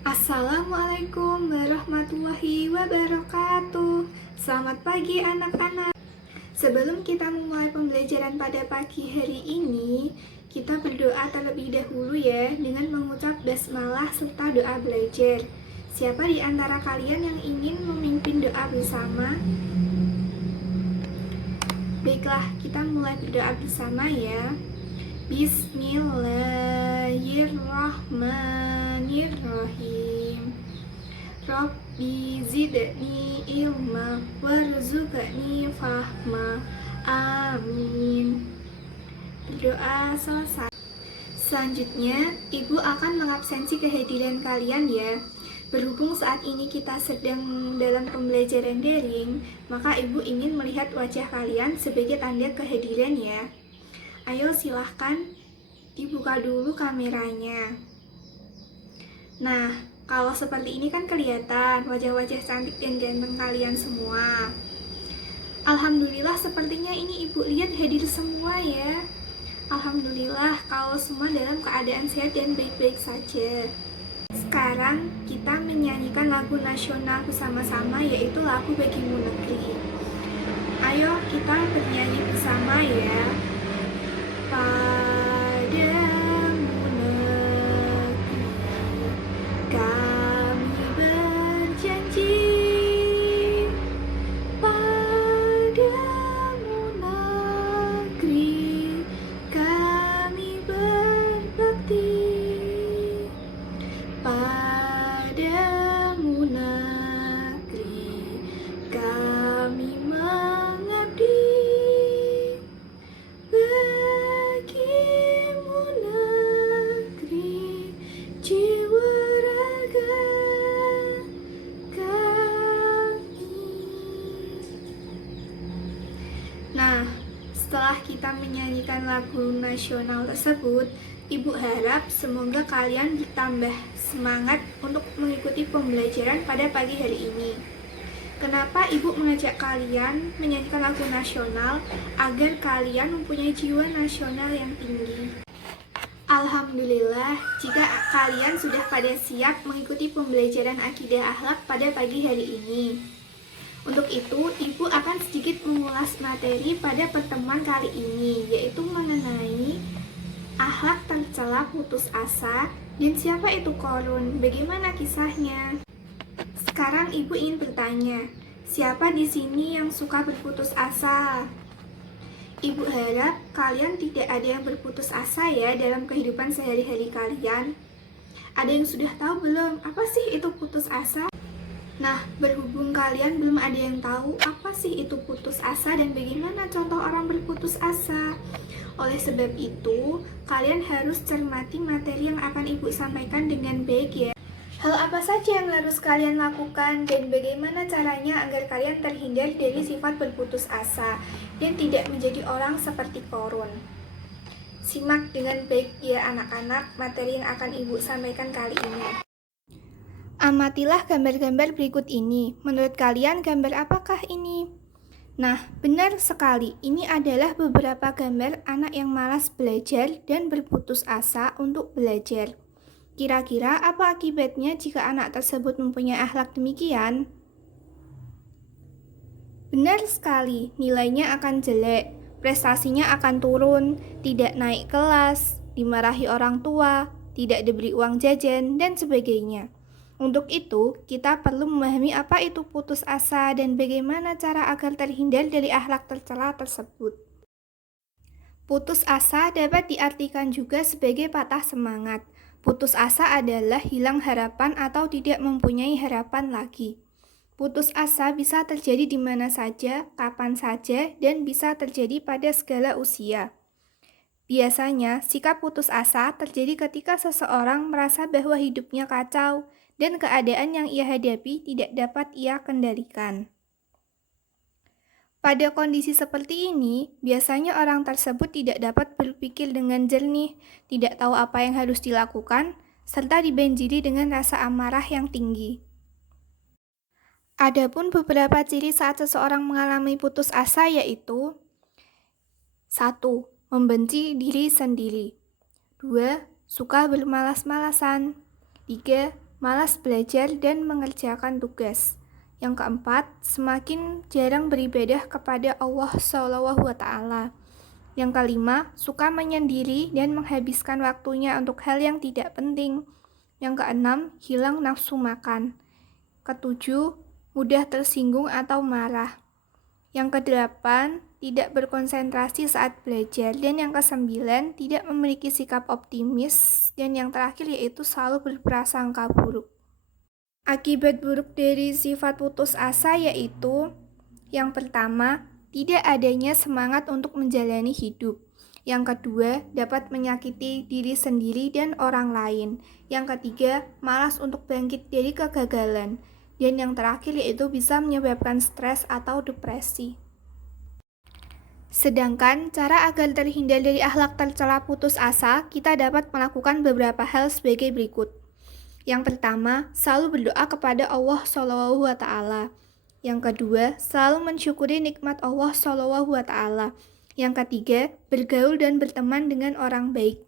Assalamualaikum warahmatullahi wabarakatuh. Selamat pagi anak-anak. Sebelum kita memulai pembelajaran pada pagi hari ini, kita berdoa terlebih dahulu ya dengan mengucap basmalah serta doa belajar. Siapa di antara kalian yang ingin memimpin doa bersama? Baiklah, kita mulai berdoa bersama ya. Bismillahirrahmanirrahim. Rabbi zidni ilma warzuqni fahma. Amin. Berdoa selesai. Selanjutnya, Ibu akan mengabsensi kehadiran kalian ya. Berhubung saat ini kita sedang dalam pembelajaran daring, maka Ibu ingin melihat wajah kalian sebagai tanda kehadiran ya. Ayo silahkan dibuka dulu kameranya. Nah, kalau seperti ini kan kelihatan wajah-wajah cantik dan ganteng kalian semua. Alhamdulillah sepertinya ini Ibu lihat hadir semua ya. Alhamdulillah kalau semua dalam keadaan sehat dan baik-baik saja. Sekarang kita menyanyikan lagu nasional bersama-sama, yaitu lagu Bagimu Negeri. Ayo kita bernyanyi bersama ya. Padamu negeri kami berjanji, padamu negeri kami berbakti, padamu negeri kami mengabdi. Bagimu negeri jiwa raga kami. Nah, setelah kita menyanyikan lagu nasional tersebut, Ibu harap semoga kalian ditambah semangat untuk mengikuti pembelajaran pada pagi hari ini. Kenapa Ibu mengajak kalian menyanyikan lagu nasional? Agar kalian mempunyai jiwa nasional yang tinggi. Alhamdulillah, jika kalian sudah pada siap mengikuti pembelajaran akidah akhlak pada pagi hari ini. Untuk itu, Ibu akan sedikit mengulas materi pada pertemuan kali ini, yaitu mengenai akhlak tercela putus asa dan siapa itu Korun, bagaimana kisahnya. Sekarang Ibu ingin bertanya, siapa di sini yang suka berputus asa? Ibu harap kalian tidak ada yang berputus asa ya dalam kehidupan sehari-hari kalian. Ada yang sudah tahu belum apa sih itu putus asa? Nah, berhubung kalian belum ada yang tahu apa sih itu putus asa dan bagaimana contoh orang berputus asa. Oleh sebab itu, kalian harus cermati materi yang akan Ibu sampaikan dengan baik ya. Hal apa saja yang harus kalian lakukan dan bagaimana caranya agar kalian terhindar dari sifat berputus asa dan tidak menjadi orang seperti Korun. Simak dengan baik ya anak-anak materi yang akan Ibu sampaikan kali ini. Amatilah gambar-gambar berikut ini. Menurut kalian gambar apakah ini? Nah, benar sekali. Ini adalah beberapa gambar anak yang malas belajar dan berputus asa untuk belajar. Kira-kira apa akibatnya jika anak tersebut mempunyai akhlak demikian? Benar sekali, nilainya akan jelek, prestasinya akan turun, tidak naik kelas, dimarahi orang tua, tidak diberi uang jajan, dan sebagainya. Untuk itu, kita perlu memahami apa itu putus asa dan bagaimana cara agar terhindar dari akhlak tercela tersebut. Putus asa dapat diartikan juga sebagai patah semangat. Putus asa adalah hilang harapan atau tidak mempunyai harapan lagi. Putus asa bisa terjadi di mana saja, kapan saja, dan bisa terjadi pada segala usia. Biasanya, sikap putus asa terjadi ketika seseorang merasa bahwa hidupnya kacau dan keadaan yang ia hadapi tidak dapat ia kendalikan. Pada kondisi seperti ini, biasanya orang tersebut tidak dapat berpikir dengan jernih, tidak tahu apa yang harus dilakukan, serta dibanjiri dengan rasa amarah yang tinggi. Adapun beberapa ciri saat seseorang mengalami putus asa yaitu 1. Membenci diri sendiri. 2. Suka bermalas-malasan. 3. malas belajar dan mengerjakan tugas. Yang keempat, semakin jarang beribadah kepada Allah SWT. Yang kelima, suka menyendiri dan menghabiskan waktunya untuk hal yang tidak penting. Yang keenam, hilang nafsu makan. Ketujuh, mudah tersinggung atau marah. Yang kedelapan, tidak berkonsentrasi saat belajar. Dan yang kesembilan, tidak memiliki sikap optimis. Dan yang terakhir yaitu selalu berprasangka buruk. Akibat buruk dari sifat putus asa yaitu yang pertama, tidak adanya semangat untuk menjalani hidup. Yang kedua, dapat menyakiti diri sendiri dan orang lain. Yang ketiga, malas untuk bangkit dari kegagalan. Dan yang terakhir yaitu bisa menyebabkan stres atau depresi. Sedangkan cara agar terhindar dari akhlak tercela putus asa, kita dapat melakukan beberapa hal sebagai berikut. Yang pertama, selalu berdoa kepada Allah SWT. Yang kedua, selalu mensyukuri nikmat Allah SWT. Yang ketiga, bergaul dan berteman dengan orang baik.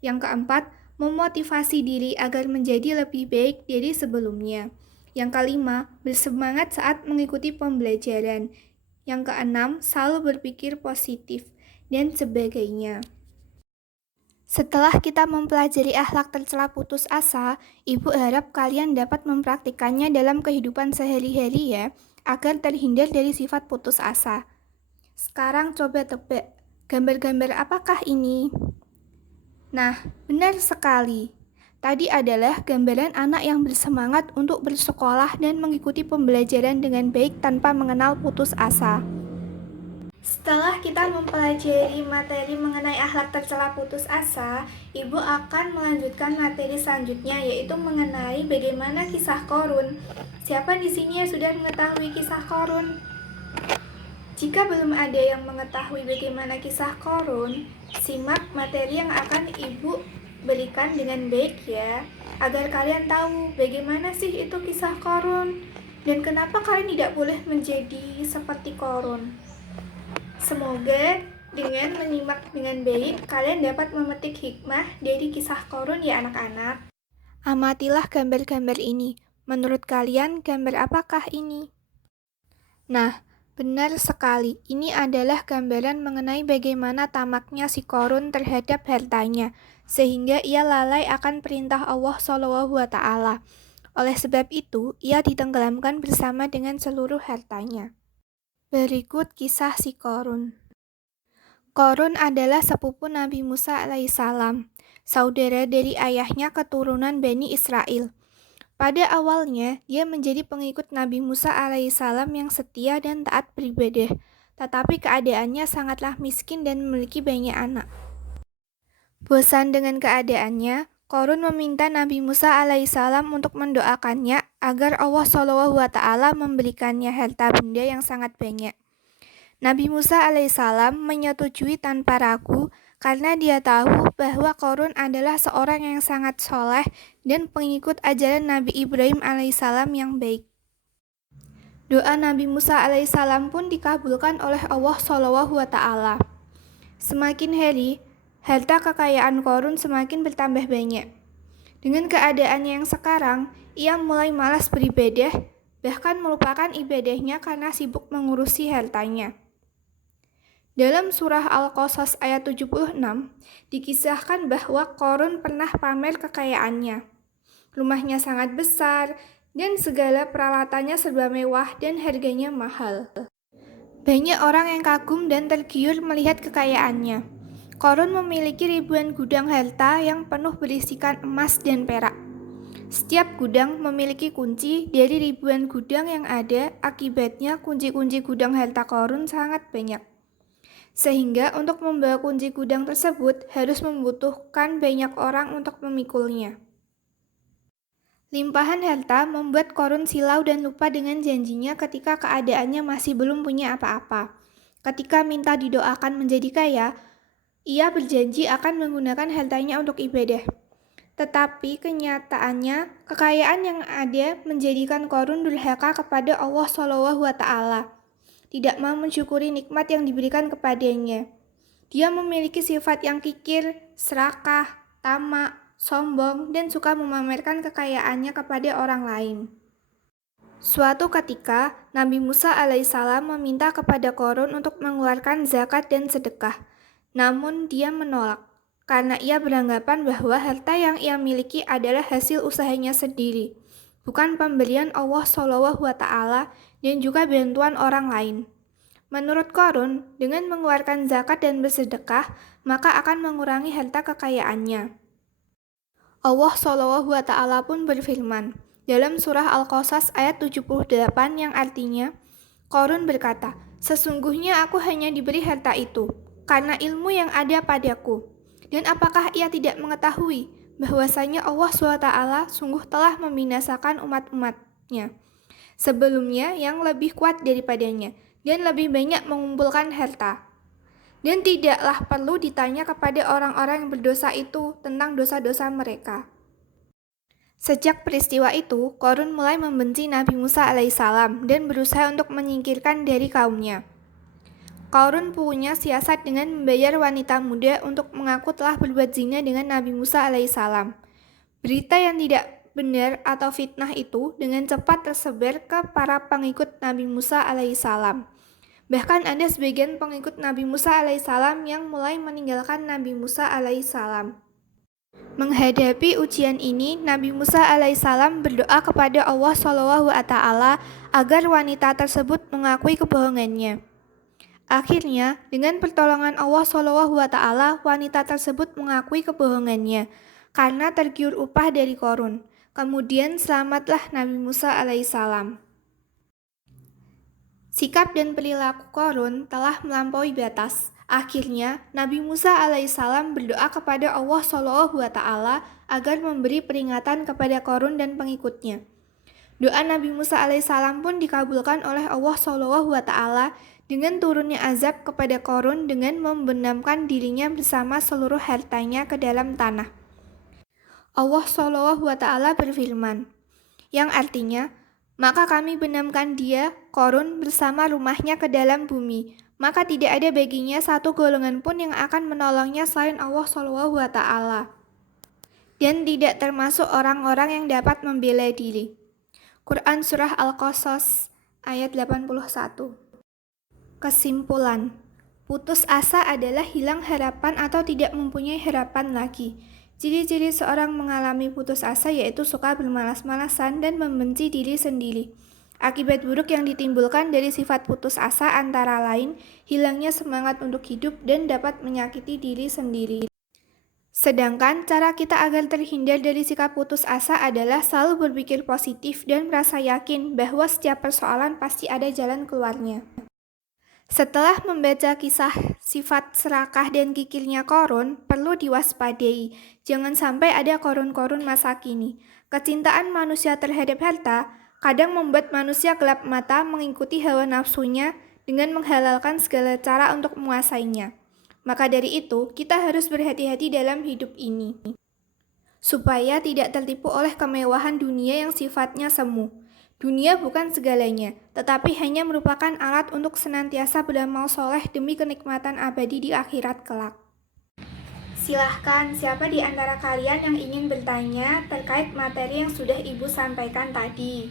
Yang keempat, memotivasi diri agar menjadi lebih baik dari sebelumnya. Yang kelima, bersemangat saat mengikuti pembelajaran. Yang keenam, selalu berpikir positif, dan sebagainya. Setelah kita mempelajari akhlak tercela putus asa, Ibu harap kalian dapat mempraktikkannya dalam kehidupan sehari-hari ya, agar terhindar dari sifat putus asa. Sekarang coba tebak, gambar-gambar apakah ini? Nah, benar sekali. Tadi adalah gambaran anak yang bersemangat untuk bersekolah dan mengikuti pembelajaran dengan baik tanpa mengenal putus asa. Setelah kita mempelajari materi mengenai akhlak tercela putus asa, Ibu akan melanjutkan materi selanjutnya yaitu mengenai bagaimana kisah Qorun. Siapa di sini yang sudah mengetahui kisah Qorun? Jika belum ada yang mengetahui bagaimana kisah Qorun, simak materi yang akan Ibu berikan dengan baik ya, agar kalian tahu bagaimana sih itu kisah Qorun dan kenapa kalian tidak boleh menjadi seperti Qorun. Semoga dengan menyimak dengan baik, kalian dapat memetik hikmah dari kisah Qorun ya anak-anak. Amatilah gambar-gambar ini. Menurut kalian, gambar apakah ini? Nah, benar sekali. Ini adalah gambaran mengenai bagaimana tamaknya si Qorun terhadap hartanya, sehingga ia lalai akan perintah Allah SWT. Oleh sebab itu, ia ditenggelamkan bersama dengan seluruh hartanya. Berikut kisah si Qorun. Qorun adalah sepupu Nabi Musa alaihissalam, saudara dari ayahnya keturunan Bani Israel. Pada awalnya, dia menjadi pengikut Nabi Musa alaihissalam yang setia dan taat beribadah, tetapi keadaannya sangatlah miskin dan memiliki banyak anak. Bosan dengan keadaannya, Qorun meminta Nabi Musa alaihissalam untuk mendoakannya agar Allah SWT memberikannya harta benda yang sangat banyak. Nabi Musa alaihissalam menyetujui tanpa ragu karena dia tahu bahwa Qorun adalah seorang yang sangat soleh dan pengikut ajaran Nabi Ibrahim alaihissalam yang baik. Doa Nabi Musa alaihissalam pun dikabulkan oleh Allah SWT. Semakin hari, harta kekayaan Qorun semakin bertambah banyak. Dengan keadaannya yang sekarang, ia mulai malas beribadah, bahkan melupakan ibadahnya karena sibuk mengurusi hartanya. Dalam surah Al-Qasas ayat 76, dikisahkan bahwa Qorun pernah pamer kekayaannya. Rumahnya sangat besar, dan segala peralatannya serba mewah dan harganya mahal. Banyak orang yang kagum dan tergiur melihat kekayaannya. Qorun memiliki ribuan gudang harta yang penuh berisikan emas dan perak. Setiap gudang memiliki kunci dari ribuan gudang yang ada, akibatnya kunci-kunci gudang harta Qorun sangat banyak. Sehingga untuk membawa kunci gudang tersebut harus membutuhkan banyak orang untuk memikulnya. Limpahan harta membuat Qorun silau dan lupa dengan janjinya ketika keadaannya masih belum punya apa-apa. Ketika minta didoakan menjadi kaya, ia berjanji akan menggunakan hartanya untuk ibadah. Tetapi kenyataannya, kekayaan yang ada menjadikan Qorun durhaka kepada Allah SWT. Tidak mau mensyukuri nikmat yang diberikan kepadanya. Dia memiliki sifat yang kikir, serakah, tamak, sombong, dan suka memamerkan kekayaannya kepada orang lain. Suatu ketika, Nabi Musa alaihissalam meminta kepada Qarun untuk mengeluarkan zakat dan sedekah. Namun dia menolak, karena ia beranggapan bahwa harta yang ia miliki adalah hasil usahanya sendiri, bukan pemberian Allah SWT dan juga bantuan orang lain. Menurut Qarun, dengan mengeluarkan zakat dan bersedekah, maka akan mengurangi harta kekayaannya. Allah SWT pun berfirman dalam surah Al-Qasas ayat 78 yang artinya, Qarun berkata, "Sesungguhnya aku hanya diberi harta itu, karena ilmu yang ada padaku. Dan apakah ia tidak mengetahui bahwasanya Allah SWT sungguh telah membinasakan umat-umatnya sebelumnya yang lebih kuat daripadanya, dan lebih banyak mengumpulkan harta. Dan tidaklah perlu ditanya kepada orang-orang yang berdosa itu tentang dosa-dosa mereka." Sejak peristiwa itu, Qarun mulai membenci Nabi Musa alaihissalam dan berusaha untuk menyingkirkan dari kaumnya. Qarun punya siasat dengan membayar wanita muda untuk mengaku telah berbuat zina dengan Nabi Musa alaihissalam. Berita yang tidak benar atau fitnah itu dengan cepat tersebar ke para pengikut Nabi Musa alaihissalam. Bahkan ada sebagian pengikut Nabi Musa alaihissalam yang mulai meninggalkan Nabi Musa alaihissalam. Menghadapi ujian ini, Nabi Musa alaihissalam berdoa kepada Allah SWT agar wanita tersebut mengakui kebohongannya. Akhirnya, dengan pertolongan Allah SWT, wanita tersebut mengakui kebohongannya karena tergiur upah dari Qarun. Kemudian selamatlah Nabi Musa alaihissalam. Sikap dan perilaku Qarun telah melampaui batas. Akhirnya, Nabi Musa alaihissalam berdoa kepada Allah SWT agar memberi peringatan kepada Qarun dan pengikutnya. Doa Nabi Musa alaihissalam pun dikabulkan oleh Allah SWT dengan turunnya azab kepada Qarun dengan membenamkan dirinya bersama seluruh hartanya ke dalam tanah. Allah SWT berfirman, yang artinya, "Maka kami benamkan dia, Qarun, bersama rumahnya ke dalam bumi. Maka tidak ada baginya satu golongan pun yang akan menolongnya selain Allah SWT. Dan tidak termasuk orang-orang yang dapat membela diri." Quran Surah Al-Qasas ayat 81. Kesimpulan, putus asa adalah hilang harapan atau tidak mempunyai harapan lagi. Ciri-ciri seorang mengalami putus asa yaitu suka bermalas-malasan dan membenci diri sendiri. Akibat buruk yang ditimbulkan dari sifat putus asa antara lain hilangnya semangat untuk hidup dan dapat menyakiti diri sendiri. Sedangkan cara kita agar terhindar dari sikap putus asa adalah selalu berpikir positif dan merasa yakin bahwa setiap persoalan pasti ada jalan keluarnya. Setelah membaca kisah sifat serakah dan kikirnya Qarun, perlu diwaspadai. Jangan sampai ada Qarun-Qarun masa kini. Kecintaan manusia terhadap harta kadang membuat manusia gelap mata mengikuti hawa nafsunya dengan menghalalkan segala cara untuk menguasainya. Maka dari itu, kita harus berhati-hati dalam hidup ini, supaya tidak tertipu oleh kemewahan dunia yang sifatnya semu. Dunia bukan segalanya, tetapi hanya merupakan alat untuk senantiasa beramal soleh demi kenikmatan abadi di akhirat kelak. Silahkan, siapa di antara kalian yang ingin bertanya terkait materi yang sudah Ibu sampaikan tadi?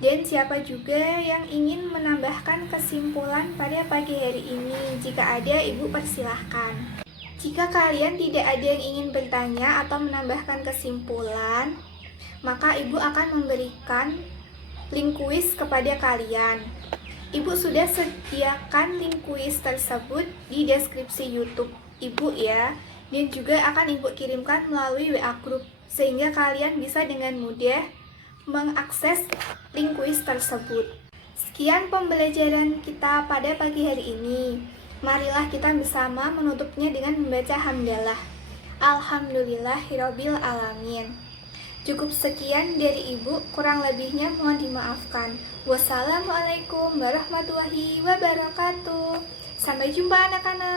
Dan siapa juga yang ingin menambahkan kesimpulan pada pagi hari ini? Jika ada, Ibu persilahkan. Jika kalian tidak ada yang ingin bertanya atau menambahkan kesimpulan, maka Ibu akan memberikan link kuis kepada kalian. Ibu sudah sediakan link kuis tersebut di deskripsi YouTube Ibu ya, dan juga akan Ibu kirimkan melalui WA Group, sehingga kalian bisa dengan mudah mengakses link kuis tersebut. Sekian pembelajaran kita pada pagi hari ini. Marilah kita bersama menutupnya dengan membaca hamdalah. Alhamdulillahirabbil alamin. Cukup sekian dari Ibu, kurang lebihnya mohon dimaafkan. Wassalamualaikum warahmatullahi wabarakatuh. Sampai jumpa anak-anak.